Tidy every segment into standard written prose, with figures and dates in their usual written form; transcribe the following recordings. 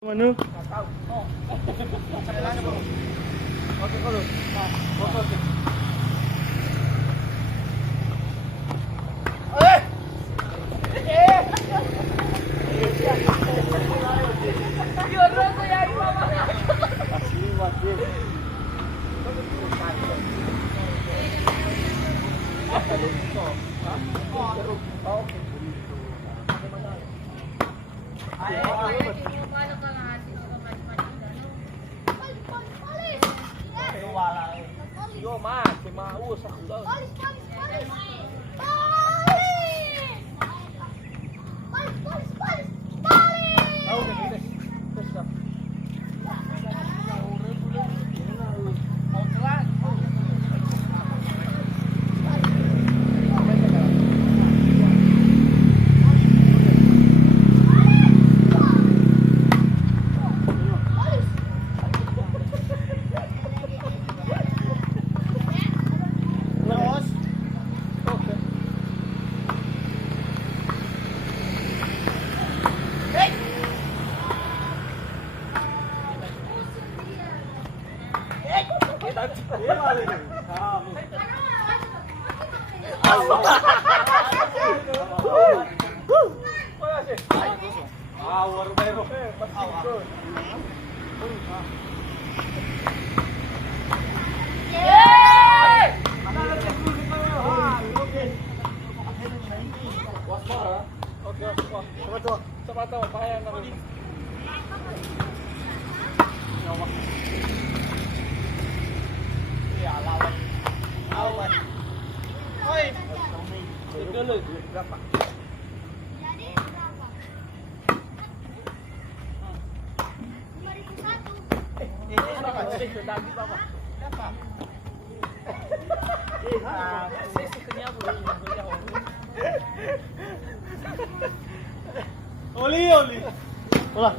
Manu? Oke, kalau. Oke. Yo, mas, mau sakit. Oli. Hola.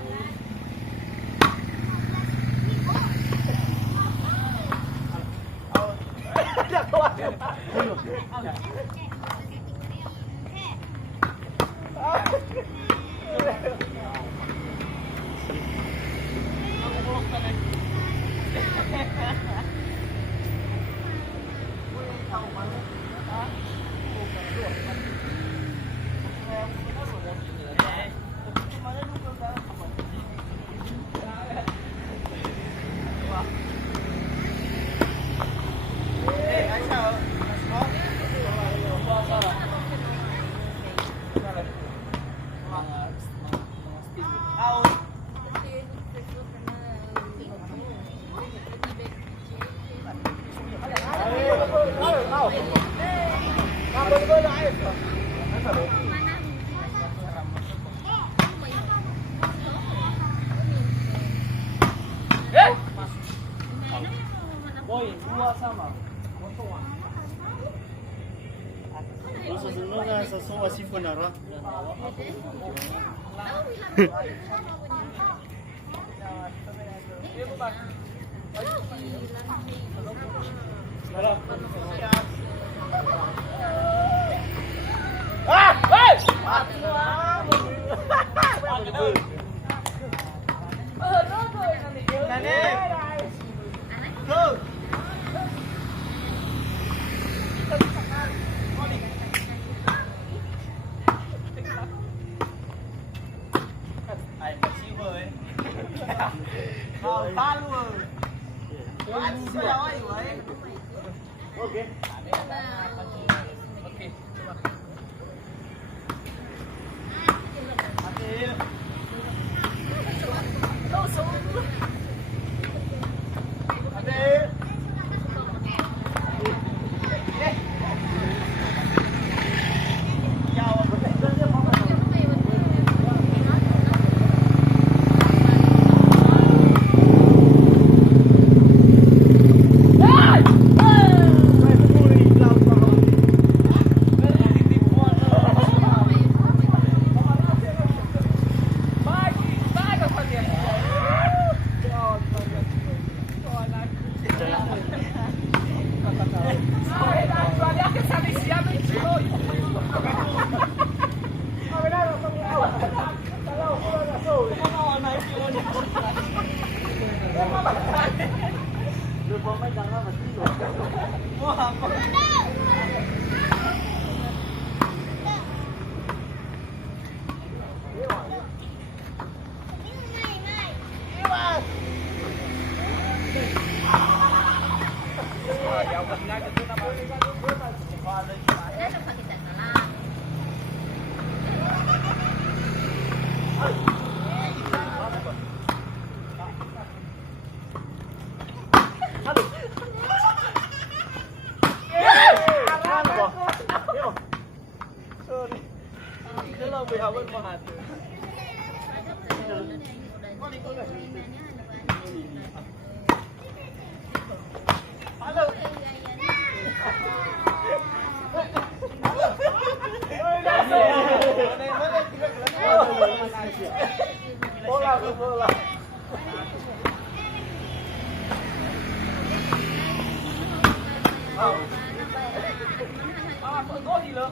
Có gì nữa?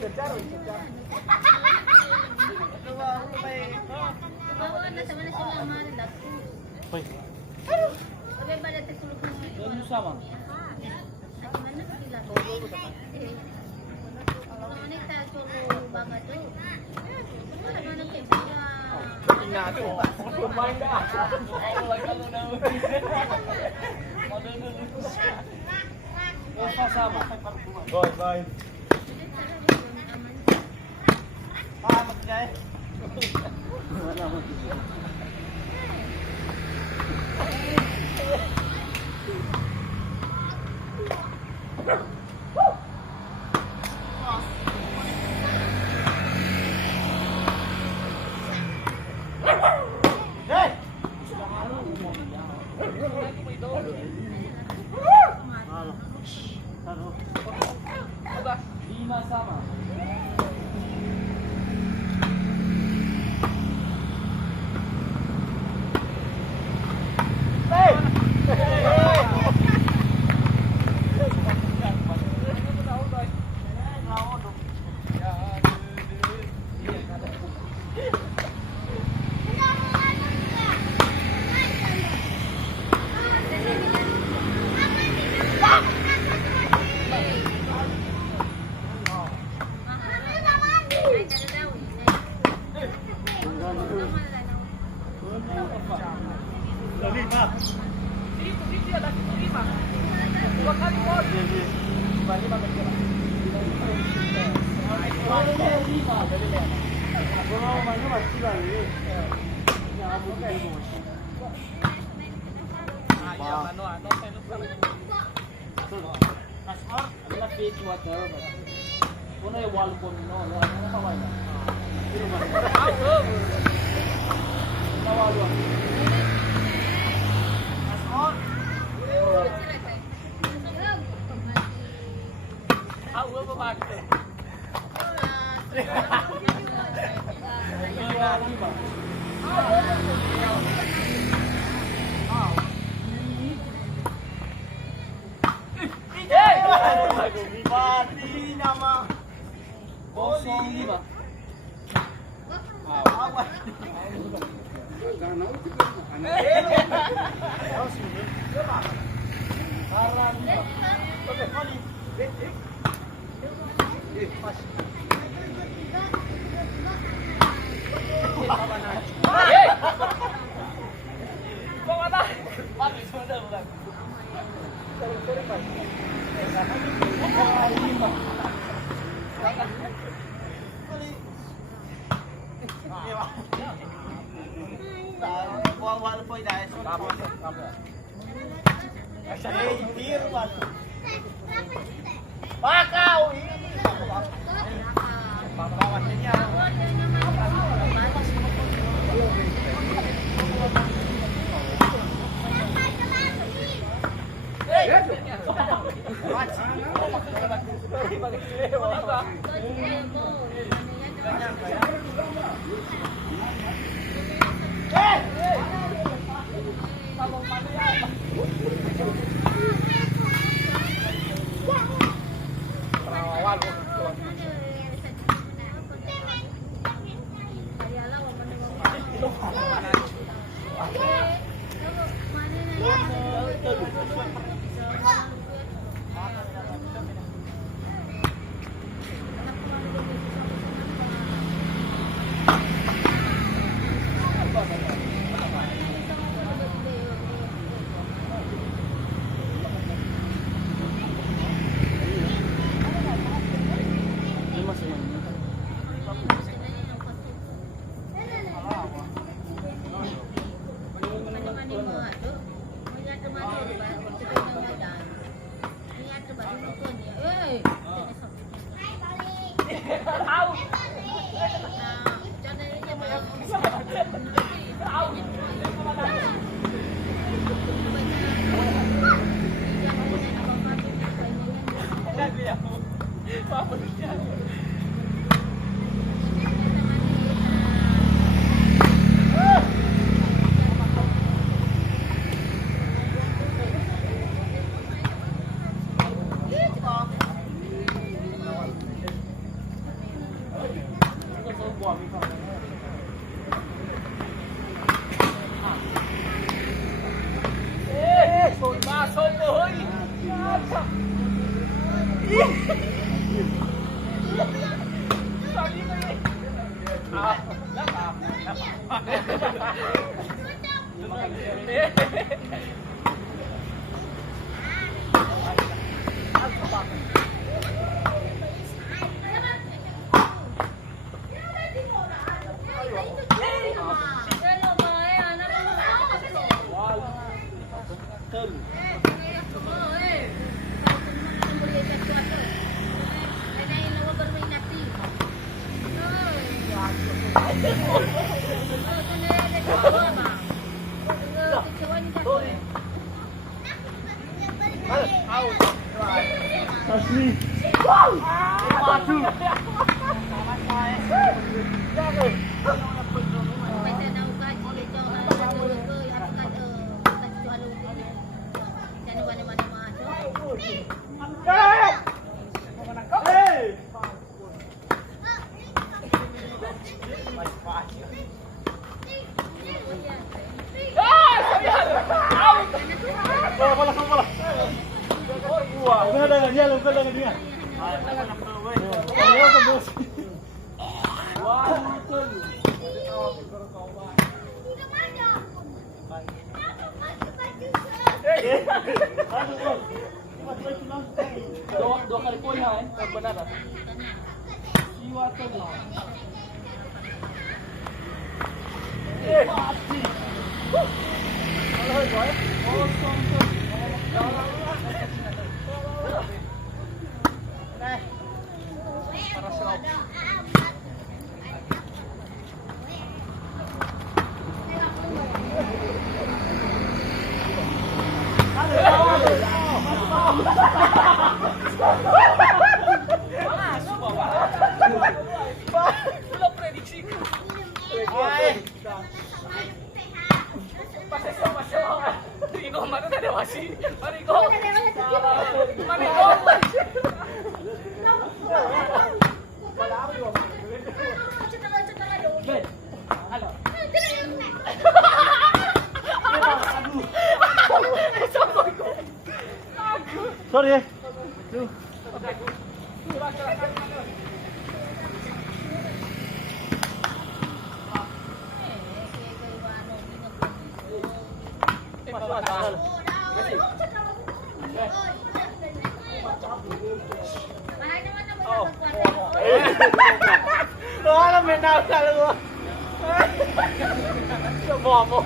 Chết chết rồi, chết chết. Hoy. Ano sama? Tingnan ko. Kumain ka. Sama. Bye bye. Magkay. Lima sama. Dua kali poin ya, benar. Siwa tengah. Mati. Halo boy. Kosong tuh. Nah. Para selop. Belum prediksi. Pasal sama siapa? Iko mana ada masih? Mari go. Mari go. Halo. Sorry ya. Tuh. Đó mình nào cả luôn. Sợ bò một.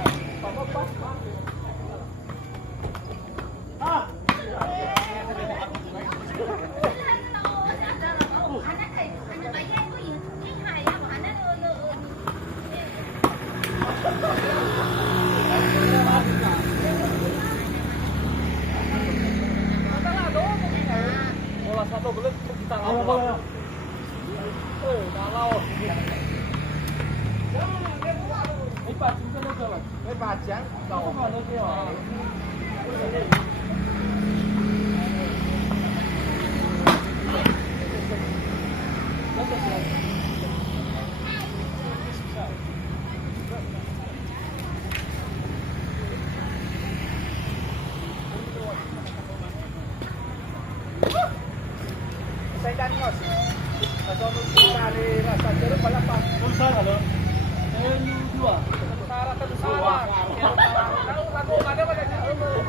Bola satu belut kita lawan. Kalau ini pasti kan udah lah. Ini pajang. Tahu kalau dia. Saya kan ngos. Atau dari rasa jeruk balapan. Pulsa halo. Dua. Sara. Tahu lagu ada pada jeruk.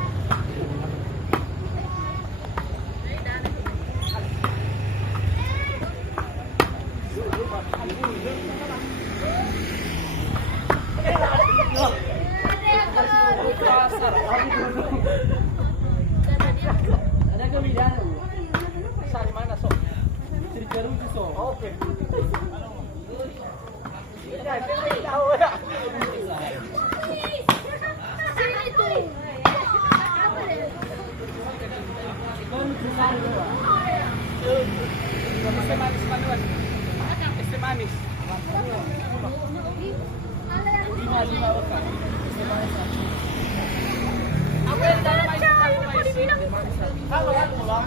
Ada kebidanan. Sari mana sok? Sri Jarum tu sok. Oke. Ya, dia tahu ya. Sini tu. Es manis manuan. Es manis. Lima bukan. Es manis. Apa yang dalam manis? Halo, pulang.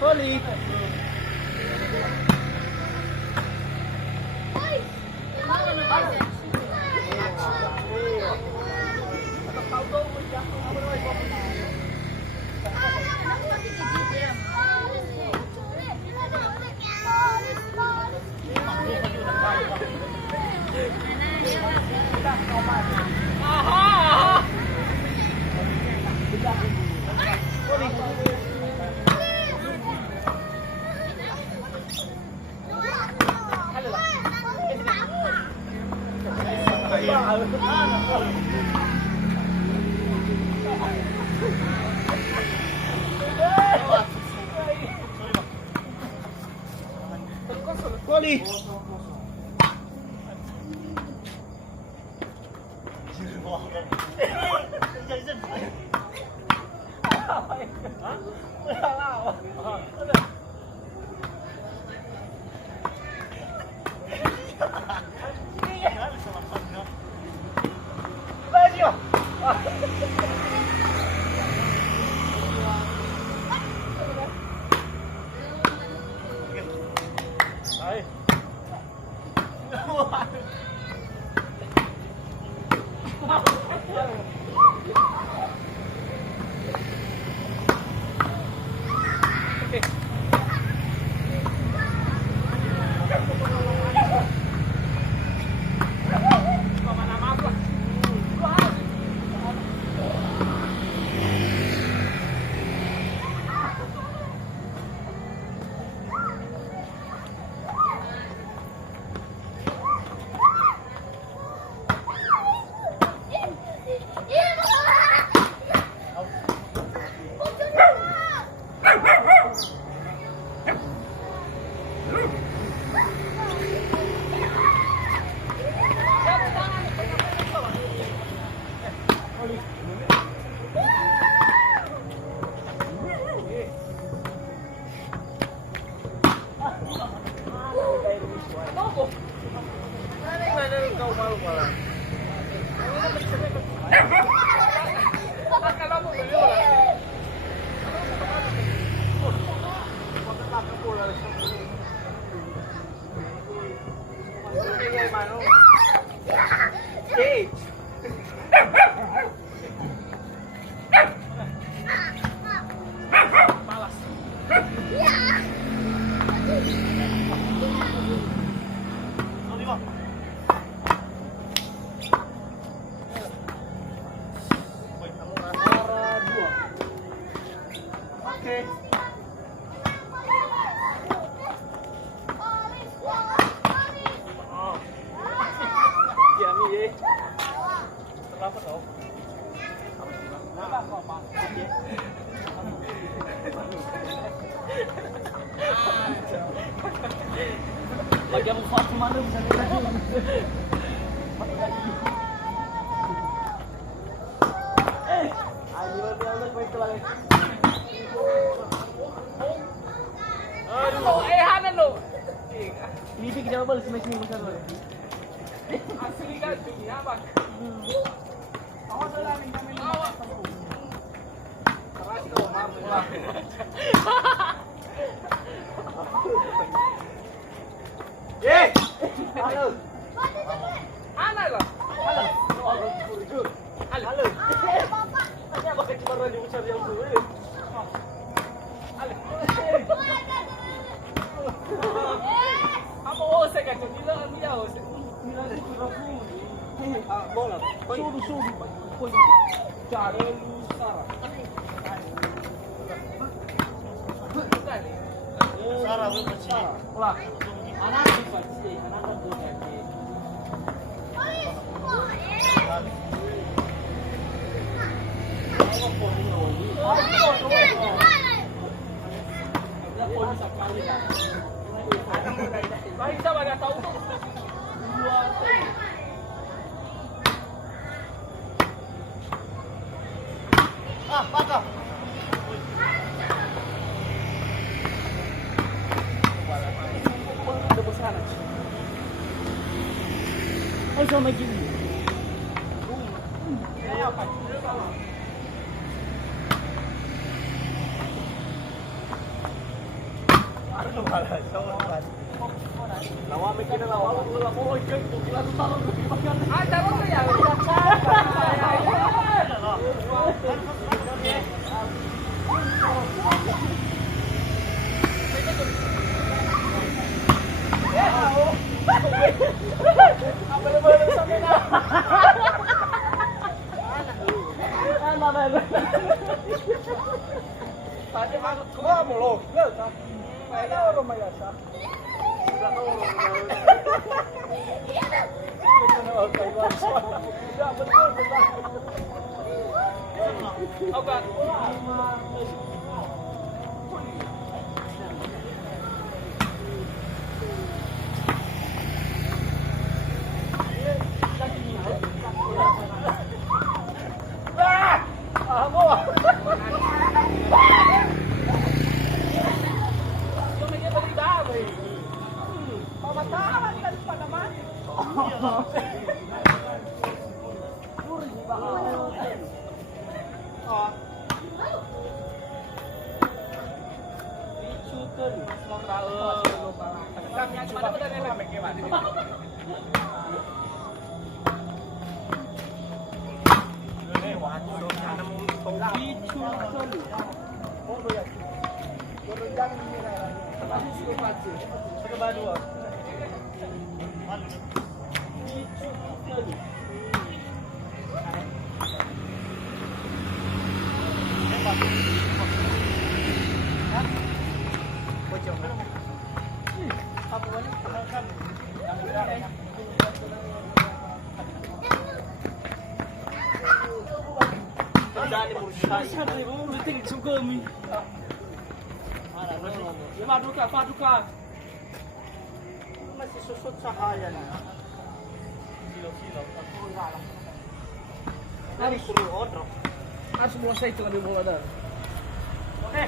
Volley. Volley. Bagi yang fast mana bisa lagi. Aduh, hanan lo. Ini big jawab smash ni besar boleh. Asli kan dunia bang. Awas lah ni kami. Awas. Keras kau mamu lah. Halo. Anak lah. Halo. Halo. Bapak. Hanya pakai cuma radio besar yang tu. Apa ose kan? Bilang dia ose. Bola. Suruh. Cara lu Sarah. Sarah berpecah. Ulah. Anak berpecah. Anak berpecah. Baik sama enggak tahu tuh. Patah. Udah besar. Ayo sama gini. Lawa mikir lawa mau ikut gila tuh taruh di bagian. Ada apa ya? Tadi masuk gua mulu. Kayaknya orang biasa. Paduka. Masih susut sahaya nih. Dari suruh order. Harus selesai itu lebih bola dah. Oke.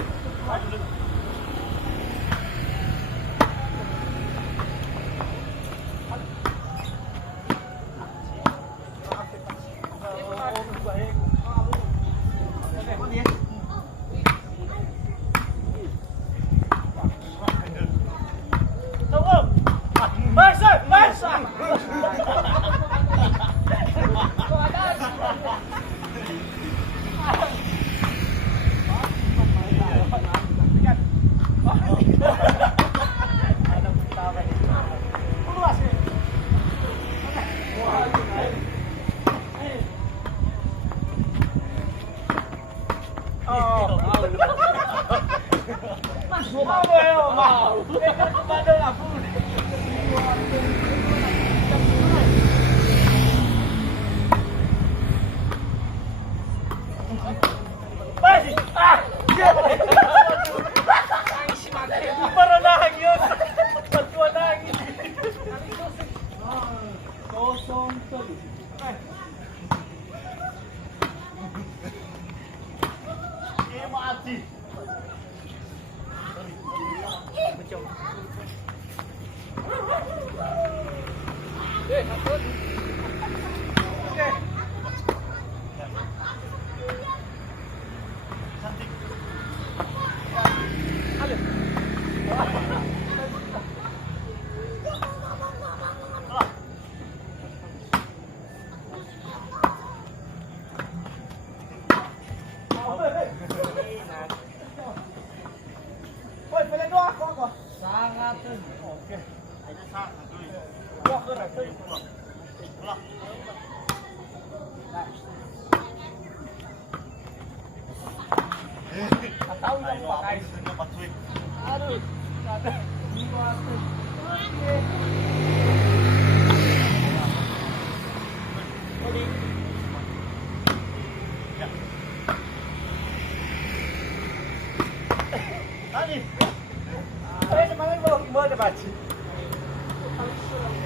Paci.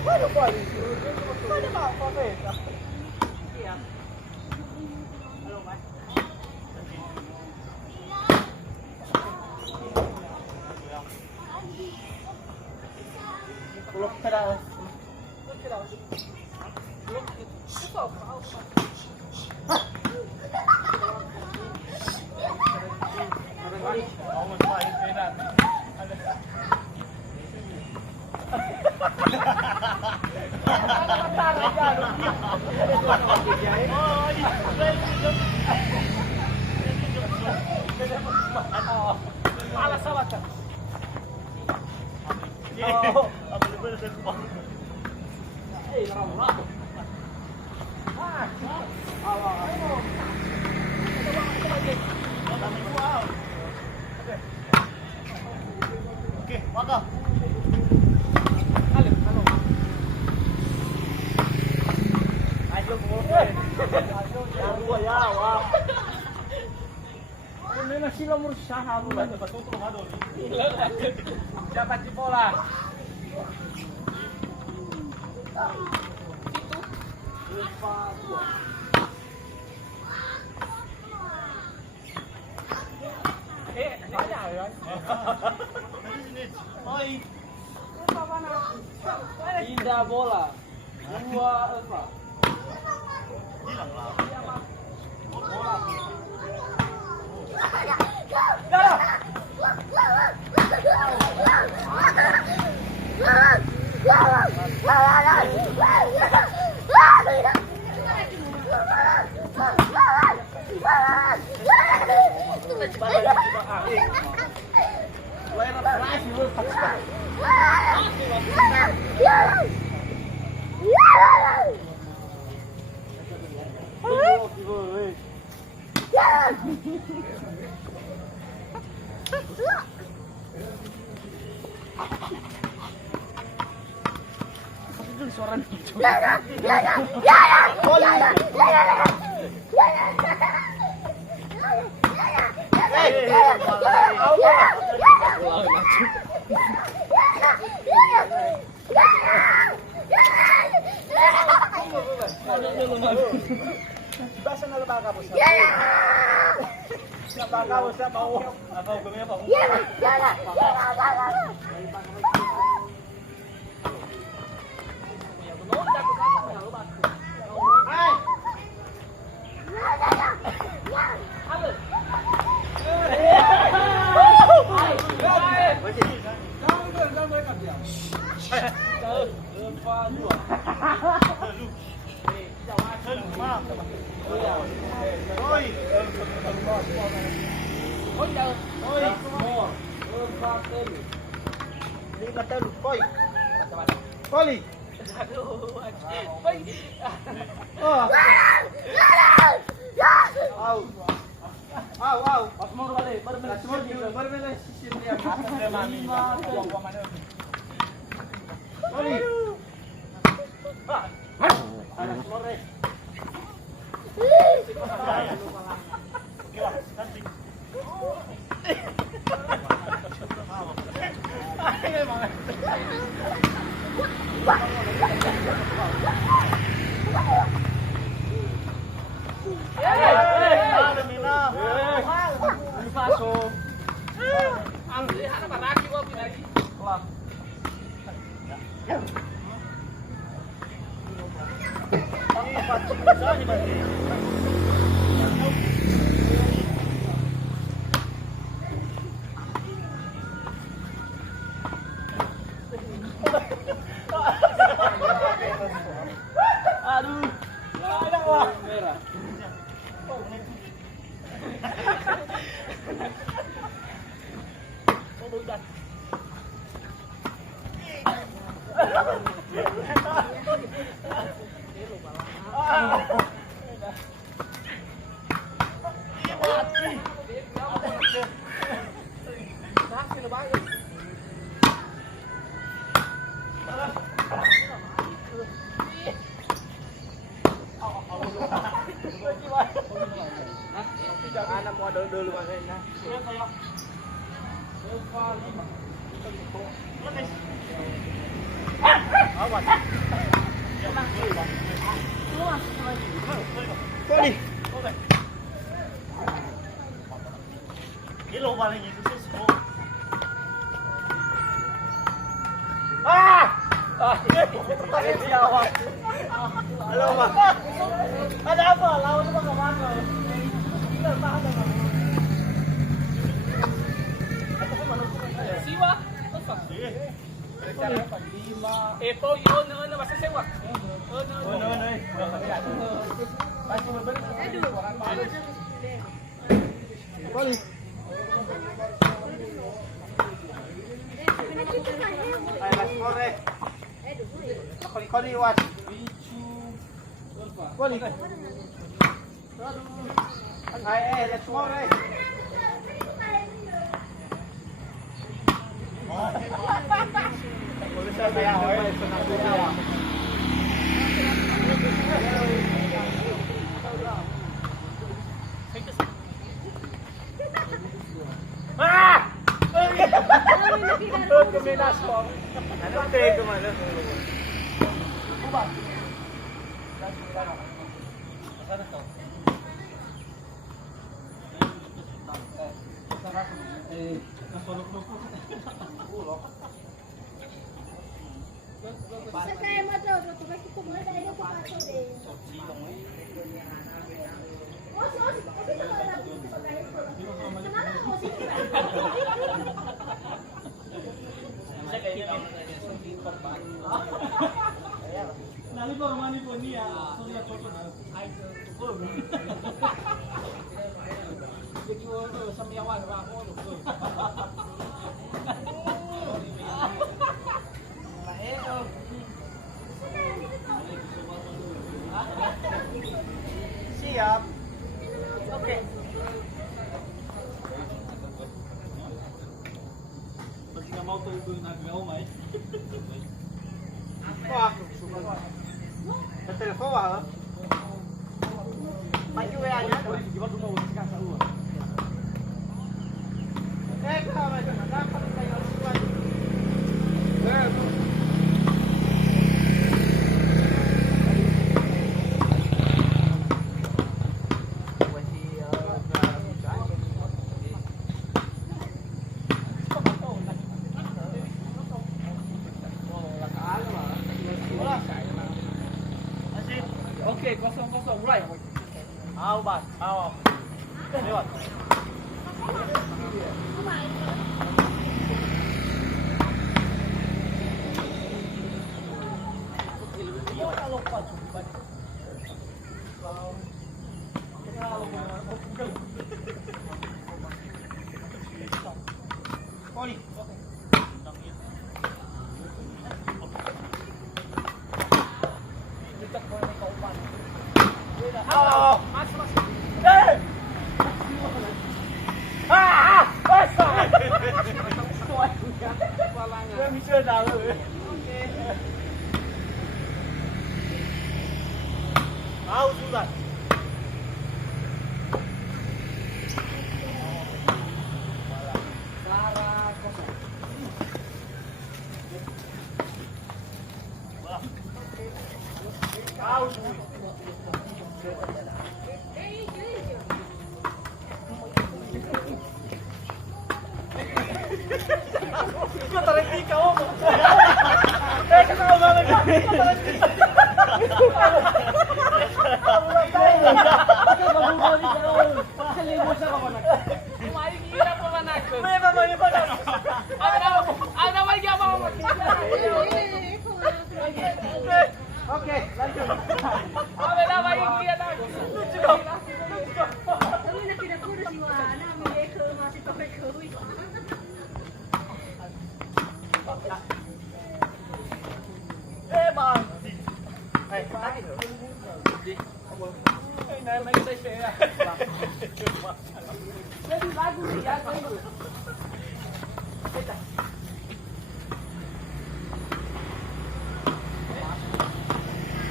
Guarda qua, guarda qua, aspetta. Belum terang. Oke, maka. Ayo, ya, wah. Ini masih nomor saham, dapat tutup adol. Dapat di bola. Indah bola. 2 apa? Basa na baka po sa. Sa baka po sa pao. Apa hukumnya Pak? Koli. Au. Pasmur balik. Bermain sistem dia. Koli. Ada semua deh. Gila, cantik. Anak mau dulu makanya. Awas. Kali. Ini lo paling itu sih semua. Ah! Pakai siapa? Halo, Mas. Ada apa? Lawan sama kemana? Tidak tahan dengan. Siwa. Apa? Ito yun, ano basta siwa. Kali. Ay, mas more. Kali wat. Kali. Ay, let's more. Boleh saya kaya kombinasyon. Ano tayo kemana? Ubah. Sana to. Saya mau coba coba kita mulai dari itu pasal deh. Oh, tapi kalau ada kenapa mau sih? Nali po romani po niya. Sulit po ay po. Sige po sa miyawan ba ako. Siap. Oke. Pag nga mau to ito nagmew may. Wah, sa telepon ah. Maju WA-nya. Gimana mau sekarang sa Kalau dapat kayo suwan. Oke, kosong right. Aw, Bas. Aw. Lewat. Koli. Oh, mas. Eh! Basah. Gue bisa tahu. Oke. Tahu sudah. Tahu sudah. Kau tarik kau. Kenapa banget? Kau tarik. Oke, lanjut. Bang. Hey, lagi tuh. Nah, mereka saya share. Jadi lagu sih ya, lagu.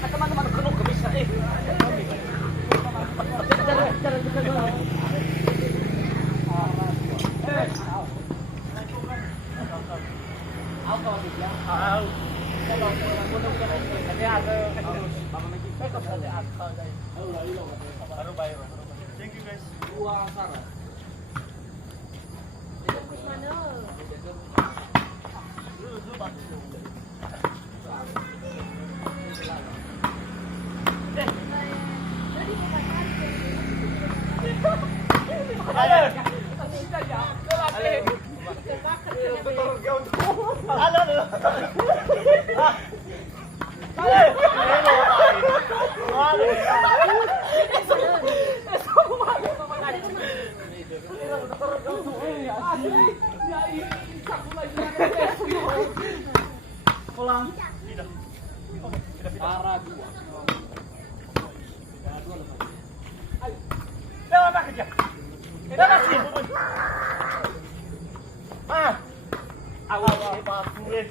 Teman-teman kenal bisa saja. Latih. Pulang. Para dua. Lewat apa kerja? Lewat sini. Ah. Awal pasir.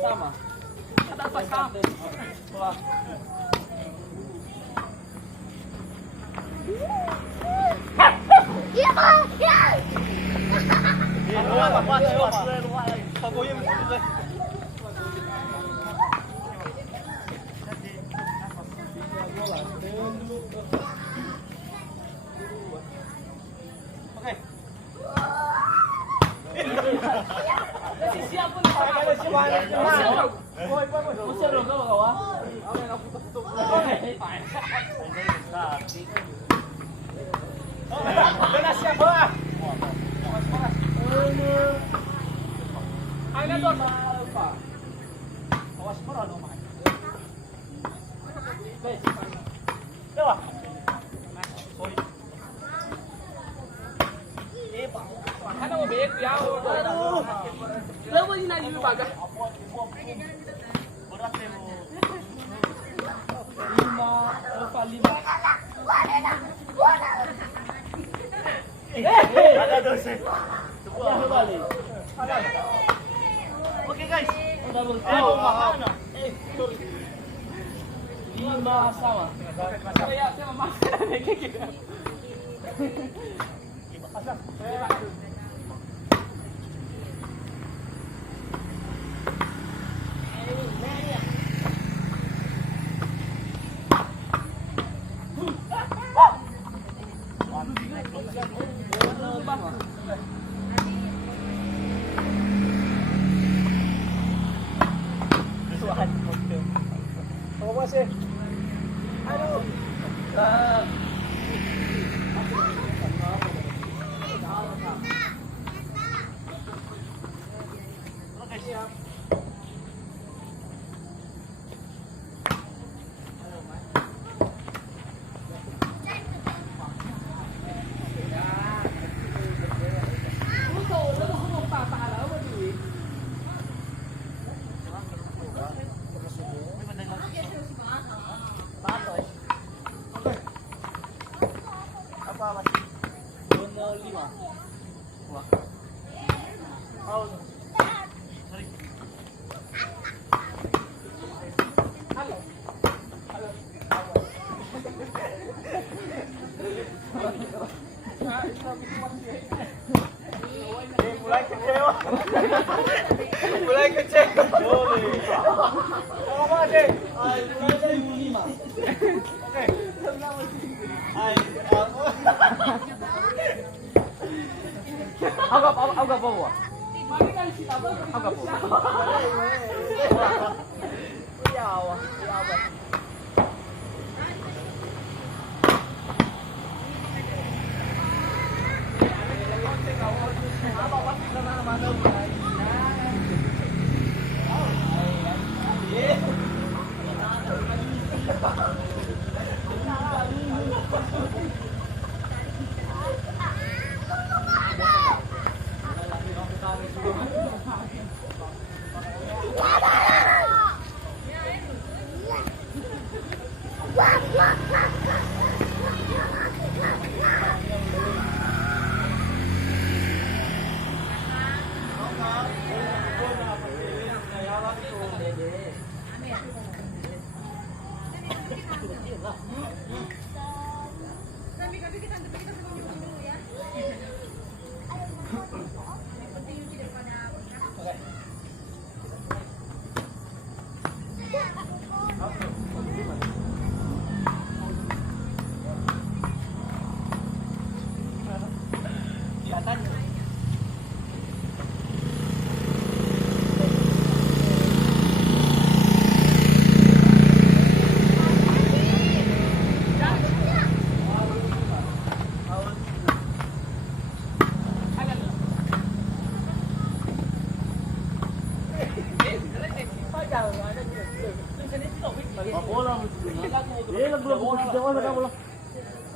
Sama. Apa sama? Wah. Iya, Pak. Iya. Oke guys. Lima sama. Saya memasak kayak gitu. Mulai kecewa. Mulai kecewa. Boleh. Apa deh? Oke. Agak bawah. Agak bawah. Iya, wah. Iya, wah.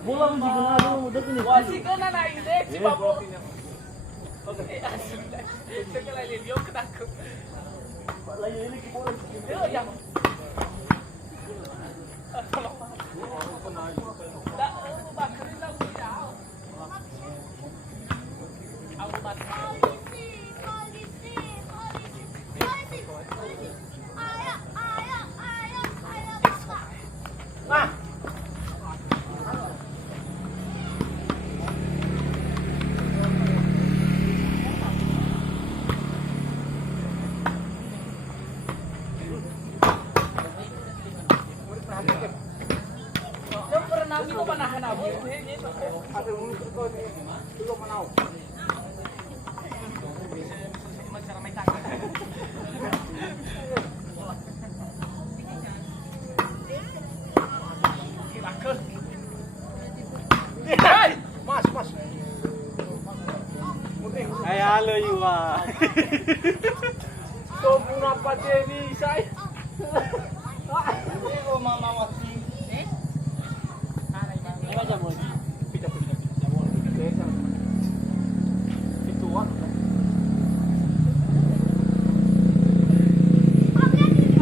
Bola mesti kena dulu udah ini. Wasit kan anak ini si Pablo. Oke, asli. Sekali lagi dia ketakut. Lagi ini kita bola. Dia yang. Tak, bakar tak tahu. Aku tak. Kami ko panahan ako. Ate mo ko ni ko manaw. Magsara may taka. Bakal. Mas. Ay halo yuwa. To puna pati ni say. Ini ko mamawati. Aja mau pindah jamur desa ituan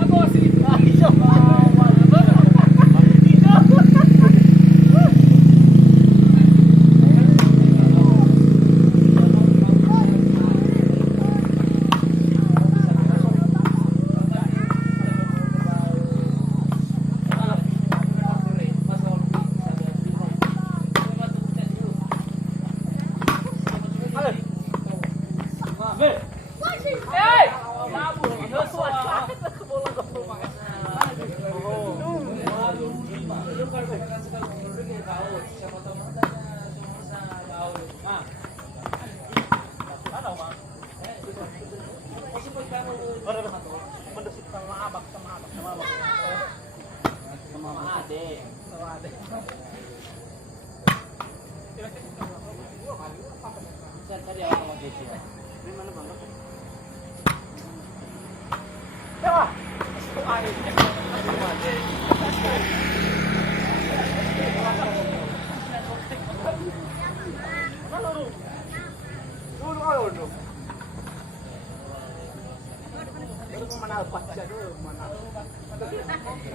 aku sih iso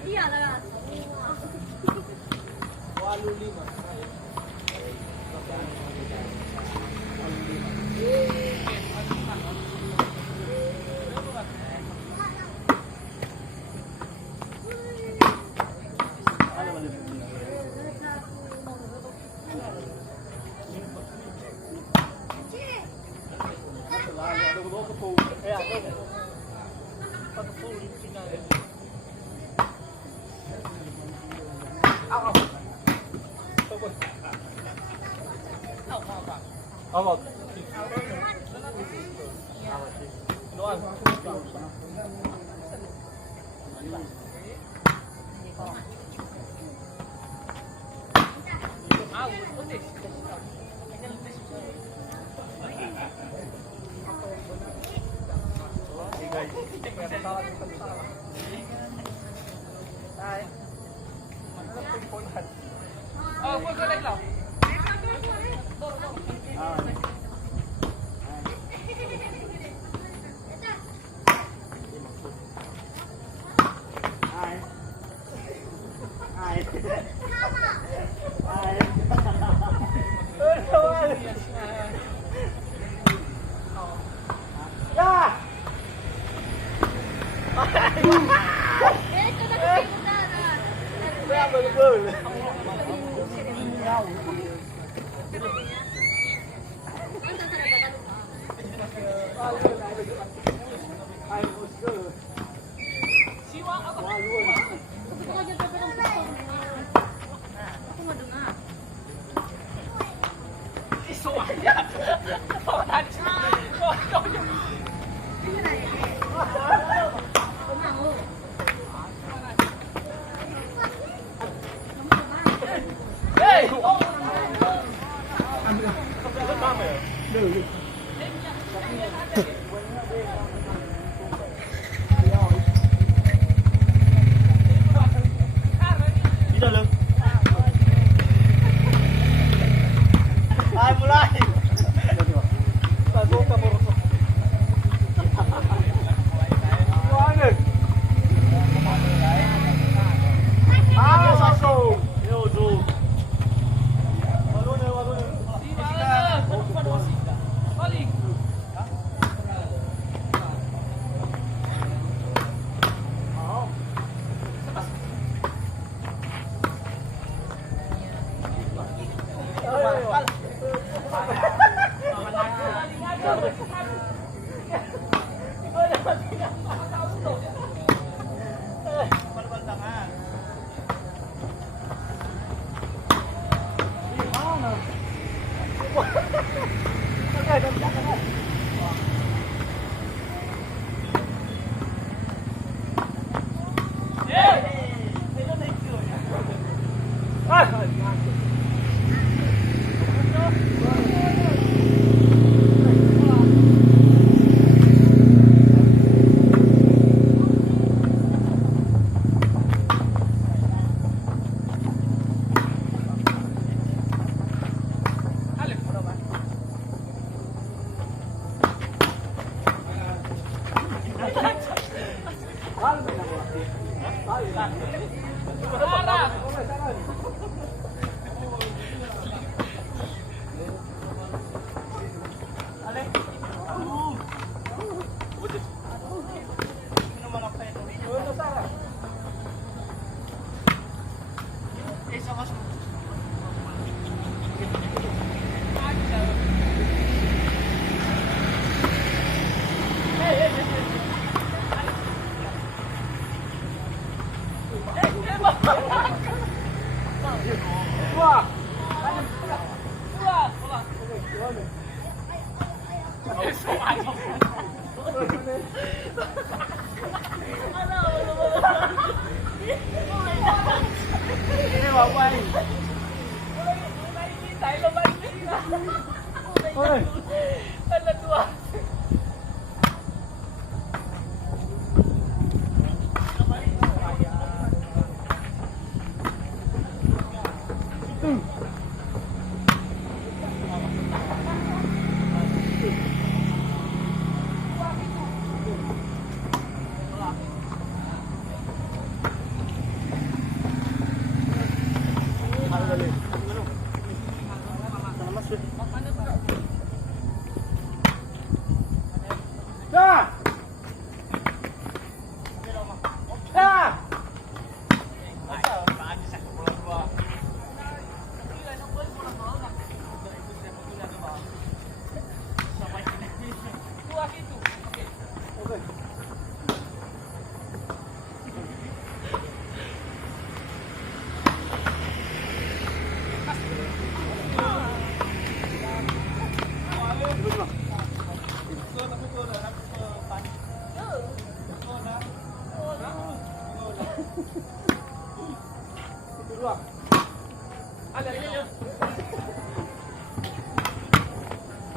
Iya lah. Walu 5. full. Ja, wat een full in de finale. Au. Zo goed. Oh, wat? Doan. Oh, gue lagi lah.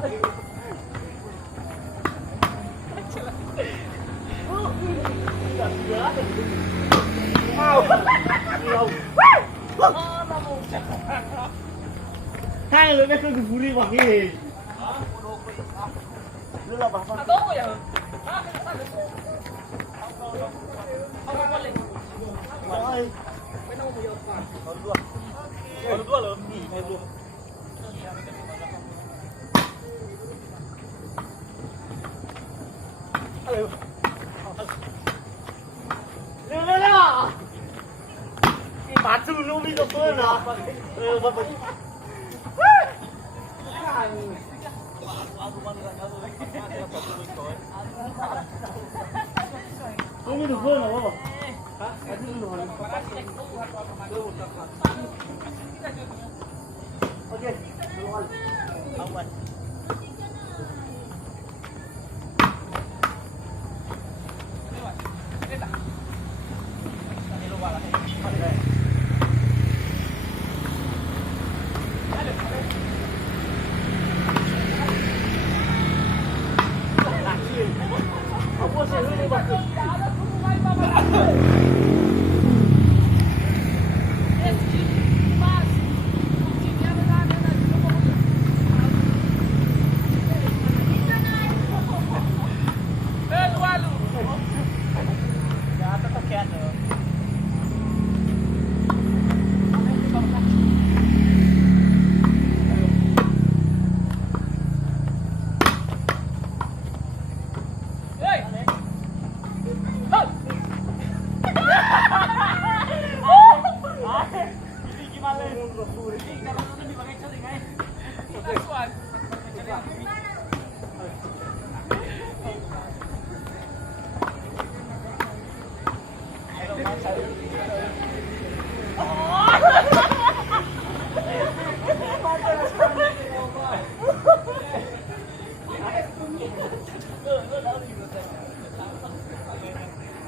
Hai lu nak kebuli pakai. Lu apa apa? Atau apa ya? Apa boleh? Hai. Baru dua loh. Halo. Lala. Ini batu lu ni tu pun lah. Bapak. Ini tu pun lah. Okey. Awan.